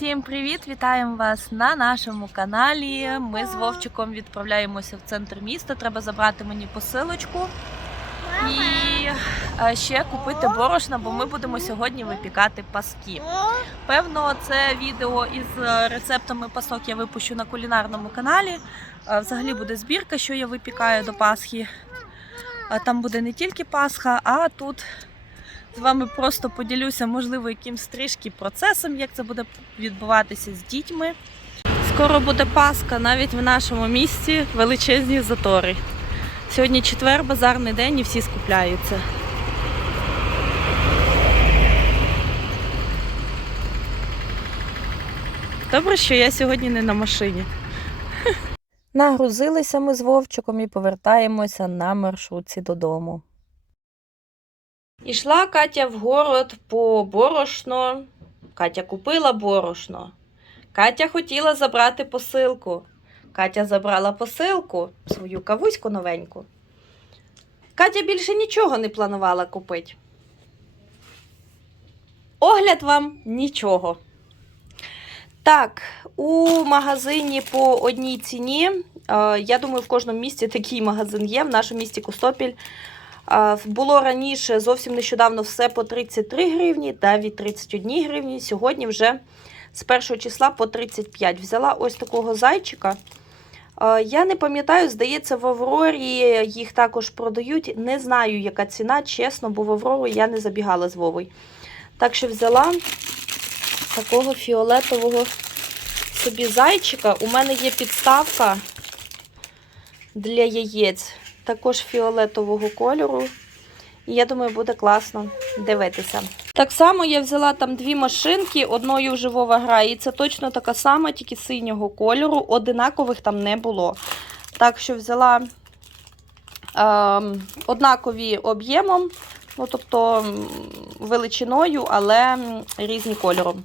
Всім привіт! Вітаємо вас на нашому каналі. Ми з Вовчиком відправляємося в центр міста. Треба забрати мені посилочку і е, ще купити борошна, бо ми будемо сьогодні випікати паски. Певно, це відео із е, рецептами пасок я випущу на кулінарному каналі. Е, Взагалі буде збірка, що я випікаю до Пасхи. Там буде не тільки Пасха, а тут з вами просто поділюся, можливо, якимсь трішки процесом, як це буде відбуватися з дітьми. Скоро буде Пасха, навіть в нашому місті величезні затори. Сьогодні четвер, базарний день і всі скупляються. Добре, що я сьогодні не на машині. Нагрузилися ми з Вовчиком і повертаємося на маршрутці додому. Ішла Катя в город по борошно. Катя купила борошно. Катя хотіла забрати посилку. Катя забрала посилку, свою кавуську новеньку. Катя більше нічого не планувала купити. Огляд вам нічого. Так, у магазині по одній ціні. е, Я думаю, в кожному місті такий магазин є. В нашому місті Костопіль Було раніше зовсім нещодавно все по 33 гривні, навіть 31 гривні. Сьогодні вже з першого числа по 35. Взяла ось такого зайчика. Я не пам'ятаю, здається, в Аврорі їх також продають. Не знаю, яка ціна, чесно, бо в Аврору я не забігала з Вовою. Так що взяла такого фіолетового собі зайчика. У мене є підставка для яєць також фіолетового кольору. І я думаю, буде класно дивитися. Так само я взяла там дві машинки, одною вже Вова грає. І це точно така сама, тільки синього кольору. Одинакових там не було. Так що взяла ем, однакові об'ємом, ну, тобто величиною, але різні кольором.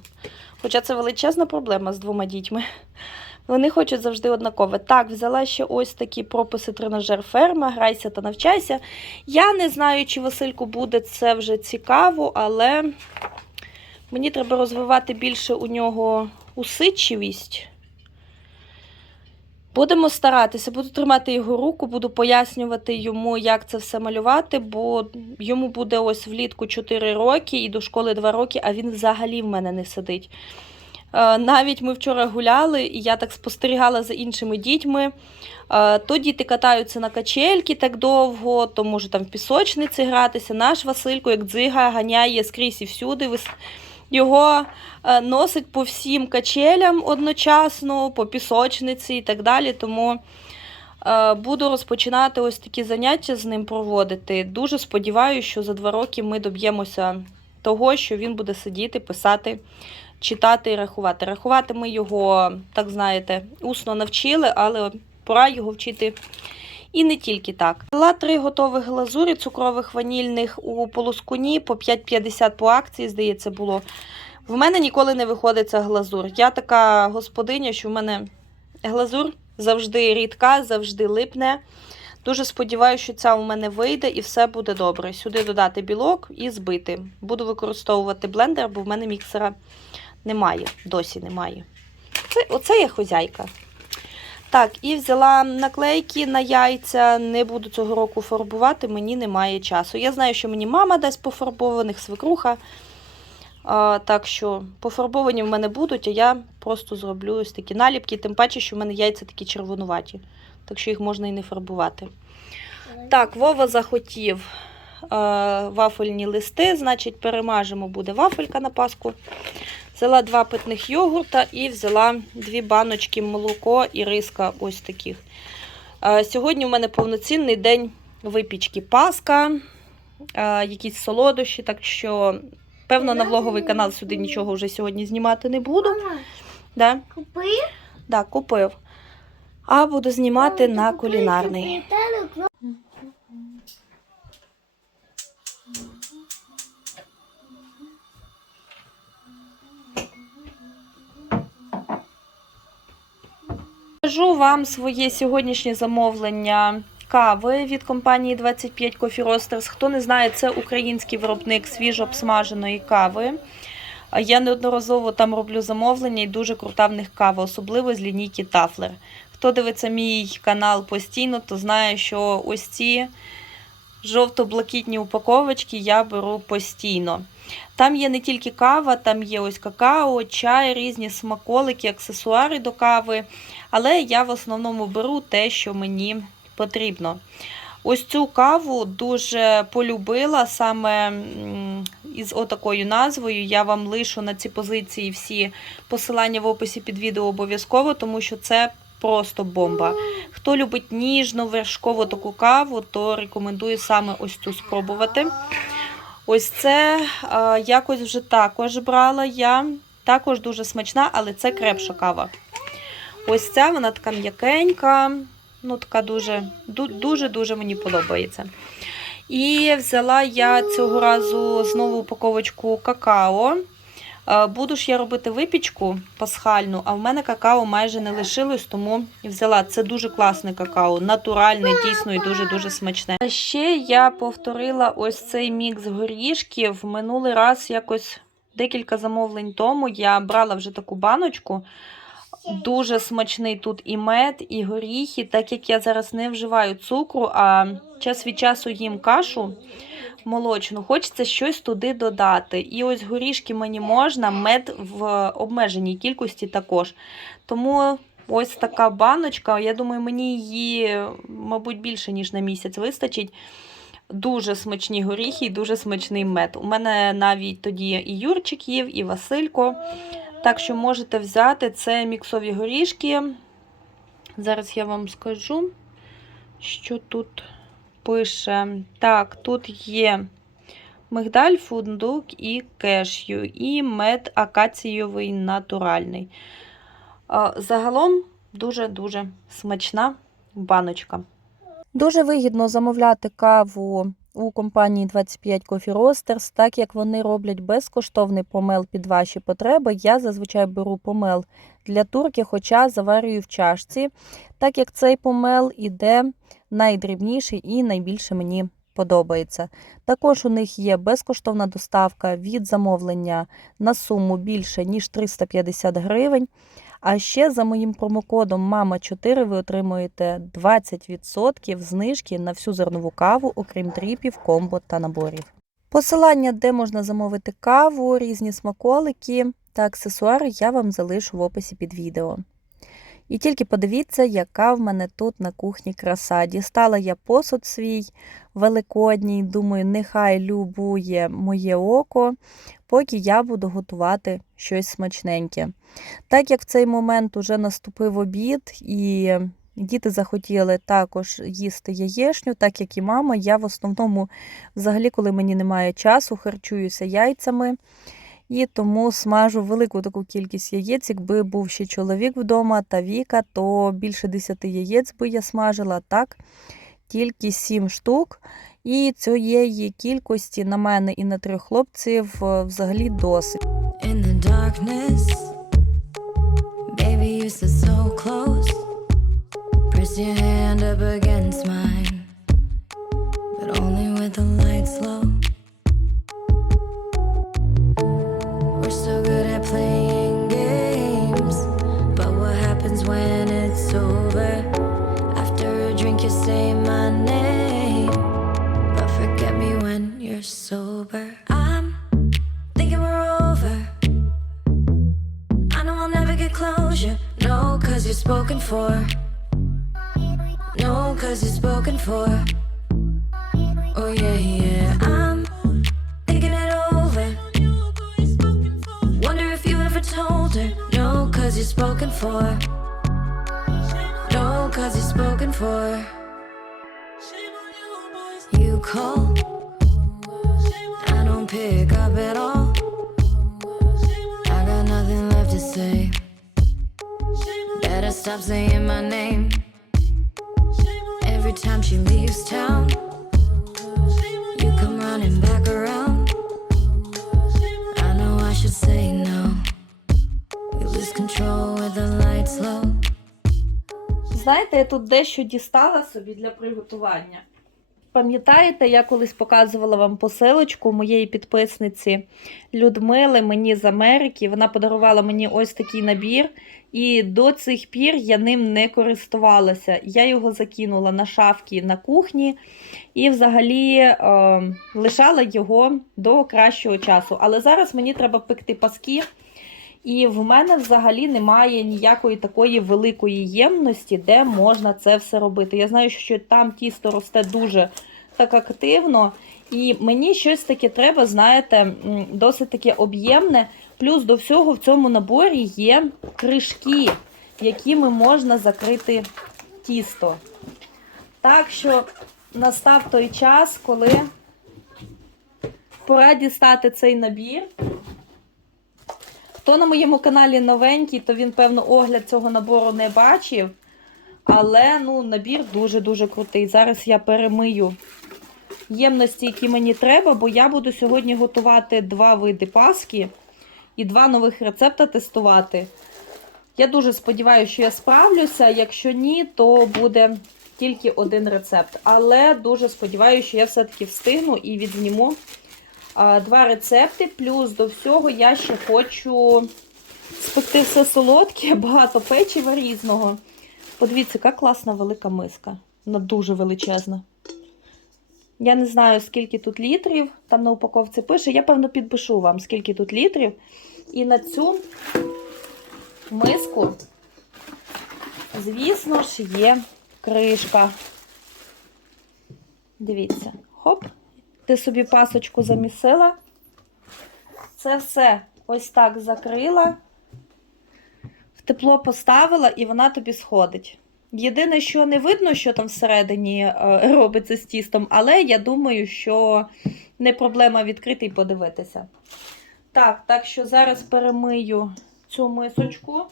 Хоча це величезна проблема з двома дітьми. Вони хочуть завжди однакове. Так, взяла ще ось такі прописи тренажер ферма, грайся та навчайся. Я не знаю, чи Васильку буде це вже цікаво, але мені треба розвивати більше у нього усидчивість. Будемо старатися, буду тримати його руку, буду пояснювати йому, як це все малювати, бо йому буде ось влітку 4 роки і до школи 2 роки, а він взагалі в мене не сидить. Е, Навіть ми вчора гуляли, і я так спостерігала за іншими дітьми. Е, То діти катаються на качельки так довго, то може там в пісочниці гратися. Наш Василько, як дзига, ганяє скрізь і всюди. Його е, носить по всім качелям одночасно, по пісочниці і так далі. Тому буду розпочинати ось такі заняття з ним проводити. Дуже сподіваюся, що за два роки ми доб'ємося того, що він буде сидіти, писати читати і рахувати. Рахувати ми його, так знаєте, усно навчили, але пора його вчити і не тільки так. Взяла три готових глазурі цукрових ванільних у полоскуні по 5,50 по акції, здається, було. В мене ніколи не виходить ця глазур. Я така господиня, що в мене глазур завжди рідка, завжди липне. Дуже сподіваюся, що ця у мене вийде і все буде добре. Сюди додати білок і збити. Буду використовувати блендер, бо в мене міксера немає, досі немає. Це, оце я хозяйка. Так, і взяла наклейки на яйця. Не буду цього року фарбувати, мені немає часу. Я знаю, що мені мама дасть пофарбованих, свекруха. А, так що пофарбовані в мене будуть, а я просто зроблю ось такі наліпки, тим паче, що в мене яйця такі червонуваті, так що їх можна і не фарбувати. Так, Вова захотів е, вафельні листи, значить, перемажемо буде вафелька на паску. Взяла два питних йогурта і взяла дві баночки молоко і риска ось таких. Е, Сьогодні у мене повноцінний день випічки Паска, е, якісь солодощі, так що, певно, на влоговий канал сюди нічого вже сьогодні знімати не буду. Мама, Да? купи. Да, купив. А буду знімати Мама, на кулінарний. Покажу вам своє сьогоднішнє замовлення кави від компанії 25 Coffee Roasters. Хто не знає, це український виробник свіжо обсмаженої кави. Я неодноразово там роблю замовлення і дуже крута в них кава, особливо з лінійки Тафлер. Хто дивиться мій канал постійно, то знає, що ось ці жовто-блакитні упаковочки я беру постійно. Там є не тільки кава, там є ось какао, чай, різні смаколики, аксесуари до кави. Але я в основному беру те, що мені потрібно. Ось цю каву дуже полюбила саме із отакою назвою. Я вам лишу на ці позиції всі посилання в описі під відео обов'язково, тому що це просто бомба. Хто любить ніжну вершкову таку каву, то рекомендую саме ось цю спробувати. Ось це а, якось вже також брала я. Також дуже смачна, але це крепша кава. Ось ця вона така м'якенька, ну така дуже, дуже-дуже мені подобається. І взяла я цього разу знову упаковочку какао. Е, Буду ж я робити випічку пасхальну, а в мене какао майже не лишилось, тому взяла. Це дуже класне какао, натуральне, дійсно і дуже-дуже смачне. А ще я повторила ось цей мікс горішків. Минулий раз якось декілька замовлень тому я брала вже таку баночку. Дуже смачний тут і мед, і горіхи, так як я зараз не вживаю цукру, а час від часу їм кашу молочну, хочеться щось туди додати. І ось горішки мені можна, мед в обмеженій кількості також. Тому ось така баночка. Я думаю, мені її, мабуть, більше, ніж на місяць вистачить. Дуже смачні горіхи і дуже смачний мед. У мене навіть тоді і Юрчик їв, і Василько. Так що можете взяти це міксові горішки. Зараз я вам скажу, що тут пише. Так, тут є мигдаль, фундук і кешю, і мед акацієвий натуральний. Загалом дуже-дуже смачна баночка. Дуже вигідно замовляти каву у компанії 25 Coffee Roasters, так як вони роблять безкоштовний помел під ваші потреби. Я зазвичай беру помел для турки, хоча заварюю в чашці, так як цей помел іде найдрібніший і найбільше мені подобається. Також у них є безкоштовна доставка від замовлення на суму більше ніж 350 гривень. А ще за моїм промокодом мама 4 ви отримуєте 20% знижки на всю зернову каву, окрім дріпів, комбо та наборів. Посилання, де можна замовити каву, різні смаколики та аксесуари, я вам залишу в описі під відео. І тільки подивіться, яка в мене тут на кухні краса. Дістала я посуд свій великодній, думаю, нехай любує моє око, поки я буду готувати щось смачненьке. Так як в цей момент уже наступив обід, і діти захотіли також їсти яєшню, так як і мама, я в основному, взагалі, коли мені немає часу, харчуюся яйцями. І тому смажу велику таку кількість яєць. Якби був ще чоловік вдома та Віка, то більше 10 яєць би я смажила, так, тільки 7 штук. І цієї кількості на мене і на трьох хлопців е, взагалі досить. In the darkness, baby, you so close. Press your hand up against mine, but only with the lights low. If told her. No, cause you're spoken for. No, cause you're spoken for. You call. I don't pick up at all. I got nothing left to say. Better stop saying my name. Every time she leaves town, you come running back around. I know I should say no. Знаєте, я тут дещо дістала собі для приготування. Пам'ятаєте, я колись показувала вам посилочку моєї підписниці Людмили мені з Америки. Вона подарувала мені ось такий набір, і до цих пір я ним не користувалася. Я його закинула на шафки на кухні і взагалі е, лишала його до кращого часу. Але зараз мені треба пекти паски. І в мене взагалі немає ніякої такої великої ємності, де можна це все робити. Я знаю, що там тісто росте дуже так активно, і мені щось таке треба, знаєте, досить таке об'ємне. Плюс до всього в цьому наборі є кришки, якими можна закрити тісто. Так що настав той час, коли пора дістати цей набір. Хто на моєму каналі новенький, то він, певно, огляд цього набору не бачив. Але ну, набір дуже-дуже крутий. Зараз я перемию ємності, які мені треба, бо я буду сьогодні готувати два види паски і два нових рецепта тестувати. Я дуже сподіваюся, що я справлюся. Якщо ні, то буде тільки один рецепт. Але дуже сподіваюся, що я все-таки встигну і відзніму два рецепти. Плюс до всього я ще хочу спекти все солодке, багато печива різного. Подивіться, яка класна велика миска. Вона дуже величезна. Я не знаю, скільки тут літрів. Там на упаковці пише. Я, певно, підпишу вам, скільки тут літрів. І на цю миску, звісно ж, є кришка. Дивіться, хоп, ти собі пасочку замісила. Це все ось так закрила, в тепло поставила, і вона тобі сходить. Єдине, що не видно, що там всередині е, робиться з тістом, але я думаю, що не проблема відкрити і подивитися. Так, так що зараз перемию цю мисочку,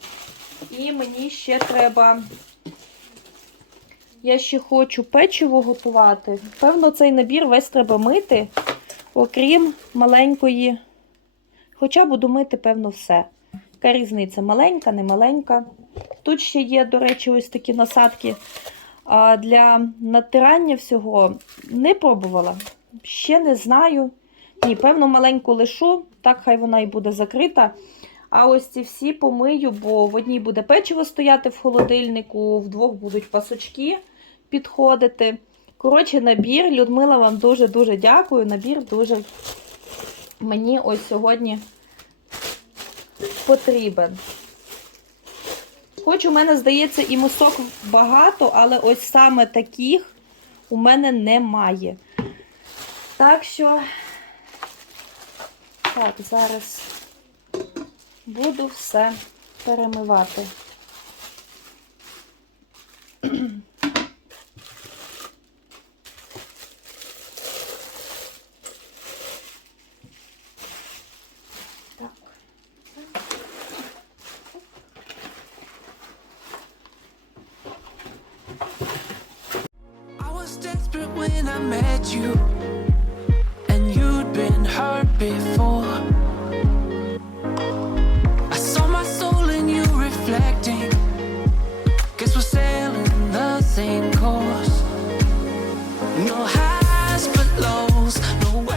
і мені ще треба. Я ще хочу печиво готувати. Певно, цей набір весь треба мити, окрім маленької. Хоча буду мити, певно, все. Яка різниця? Маленька, не маленька. Тут ще є, до речі, ось такі насадки для натирання всього. Не пробувала. Ще не знаю. Ні, певно, маленьку лишу, так хай вона і буде закрита. А ось ці всі помию, бо в одній буде печиво стояти в холодильнику, в двох будуть пасочки підходити. Коротше, набір. Людмила, вам дуже-дуже дякую. Набір дуже мені ось сьогодні потрібен. Хоч у мене, здається, і мисок багато, але ось саме таких у мене немає. Так що, так, зараз буду все перемивати.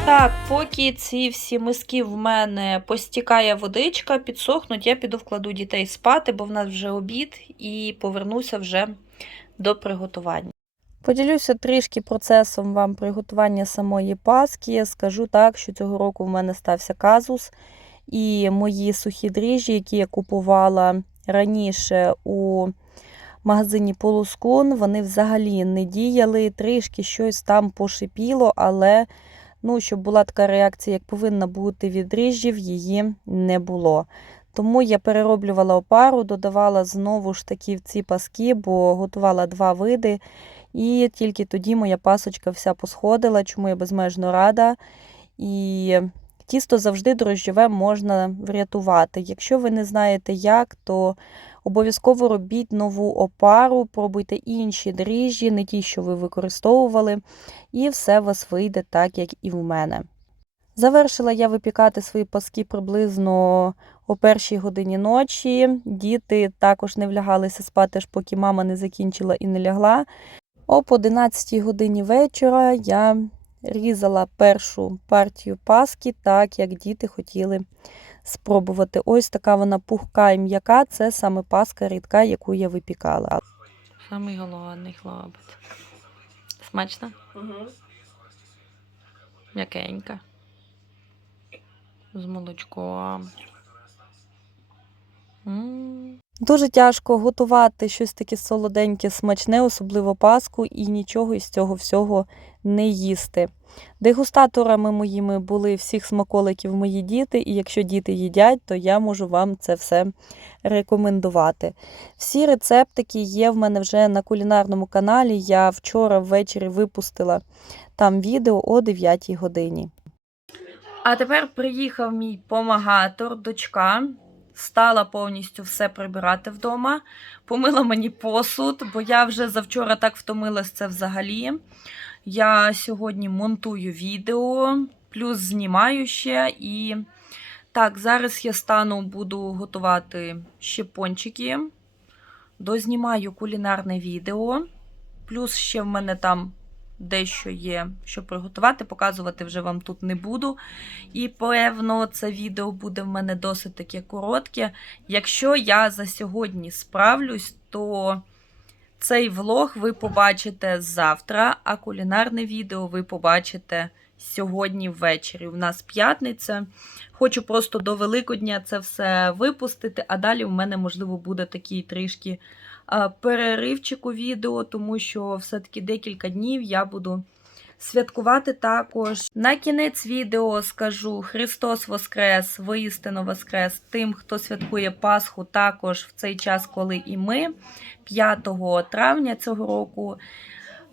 Так, поки ці всі миски в мене постікає водичка, підсохнуть, я піду вкладу дітей спати, бо в нас вже обід, і повернуся вже до приготування. Поділюся трішки процесом вам приготування самої паски. Скажу так, що цього року в мене стався казус, і мої сухі дріжджі, які я купувала раніше у магазині Полускун, вони взагалі не діяли, трішки щось там пошипіло, але ну, щоб була така реакція, як повинна бути від дріжджів, її не було. Тому я перероблювала опару, додавала знову ж таки в ці паски, бо готувала два види. І тільки тоді моя пасочка вся посходила, чому я безмежно рада. І тісто завжди дрожжеве можна врятувати. Якщо ви не знаєте як, то обов'язково робіть нову опару, пробуйте інші дріжджі, не ті, що ви використовували, і все у вас вийде так, як і в мене. Завершила я випікати свої паски приблизно о першій годині ночі. Діти також не влягалися спати, аж поки мама не закінчила і не лягла. Об 11 годині вечора я різала першу партію паски, так як діти хотіли спробувати. Ось така вона пухка і м'яка. Це саме паска рідка, яку я випікала. Самий голодний хлопець. Смачно? М'якенька. З молочком. Дуже тяжко готувати щось таке солоденьке, смачне, особливо паску, і нічого із цього всього не їсти. Дегустаторами моїми були всіх смаколиків мої діти, і якщо діти їдять, то я можу вам це все рекомендувати. Всі рецептики є в мене вже на кулінарному каналі. Я вчора ввечері випустила там відео о 9 годині. А тепер приїхав мій помагатор, дочка. Стала повністю все прибирати вдома, помила мені посуд, бо я вже завчора так втомилась це взагалі. Я сьогодні монтую відео, плюс знімаю ще. І так, зараз я стану, буду готувати ще пончики. Дознімаю кулінарне відео. Плюс ще в мене там дещо є, що приготувати. Показувати вже вам тут не буду. І, певно, це відео буде в мене досить таке коротке. Якщо я за сьогодні справлюсь, то цей влог ви побачите завтра, а кулінарне відео ви побачите сьогодні ввечері. У нас п'ятниця. Хочу просто до Великодня це все випустити, а далі в мене, можливо, буде такий трішки а, переривчик у відео, тому що все-таки декілька днів я буду святкувати також. На кінець відео скажу Христос Воскрес, воістину Воскрес тим, хто святкує Пасху також в цей час, коли і ми, 5 травня цього року.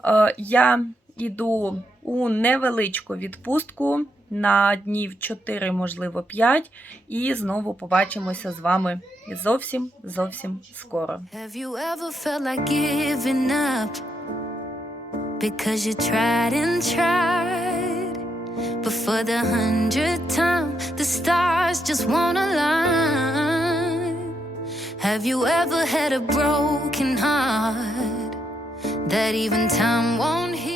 Е, Я йду у невеличку відпустку на днів 4, можливо, 5, і знову побачимося з вами зовсім зовсім скоро. Because you tried and tried. But for the hundredth time, the stars just won't align. Have you ever had a broken heart that even time won't heal?